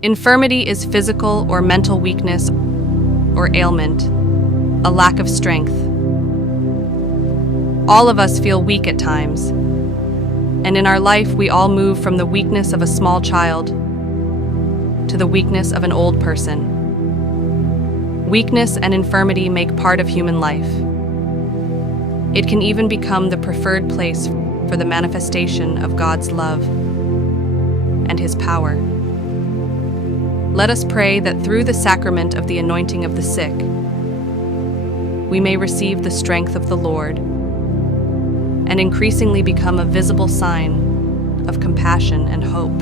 Infirmity is physical or mental weakness or ailment, a lack of strength. All of us feel weak at times, and in our life we all move from the weakness of a small child to the weakness of an old person. Weakness and infirmity make part of human life. It can even become the preferred place for the manifestation of God's love and His power. Let us pray that through the sacrament of the anointing of the sick, we may receive the strength of the Lord and increasingly become a visible sign of compassion and hope.